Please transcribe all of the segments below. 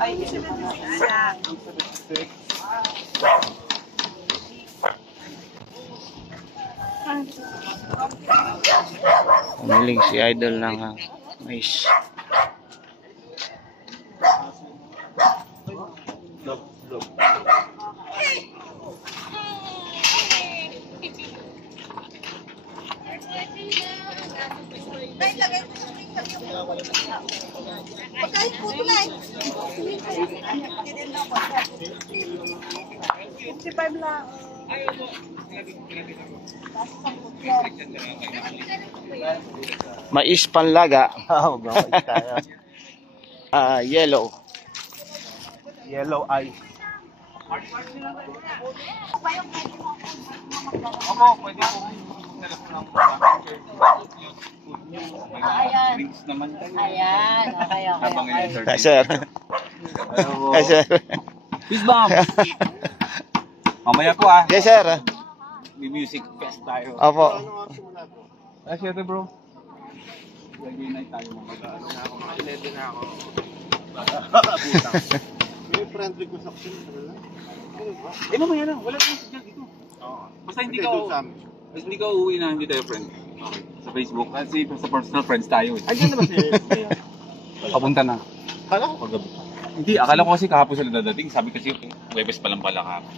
Ay, 76. Umiling si Idol ng mais. Pagkain po tulay. 55 lang. Mais panlaga. Yellow. Yellow eye. Opo, pwede po. Ayan. Drinks naman tayo. Ayan. Okay. Habang in-entertain. Hi, sir. Hi, sir. Peace bomb! Mamaya po ah. Yes, sir. May music fest tayo. Opo. Ah, syete bro. Lagi na tayo mag-ano na ako. Makilete na ako. May friend request option sa kanila. Eh mamaya na. Wala nang signal dito. Basta hindi ka uuwi na hindi tayo friend. Okay. Sa Facebook. Kasi sa personal friends tayo eh. Ayun na ba si... Papunta na. Kala ko paggabi. Hindi, akala ko kasi kahapon sila dadating. Sabi kasi Webes pa lang pala kahapon.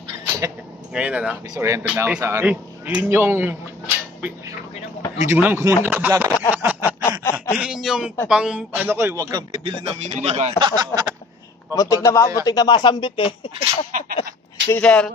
Ngayon na na. Disoriented na ako sa araw. Yun yung... Video mo naman kung ano ka-vlog. Yun yung pang... Ano ko eh, huwag kang bibili ng minivan. Biliban. Muntik na masambit eh. Si sir.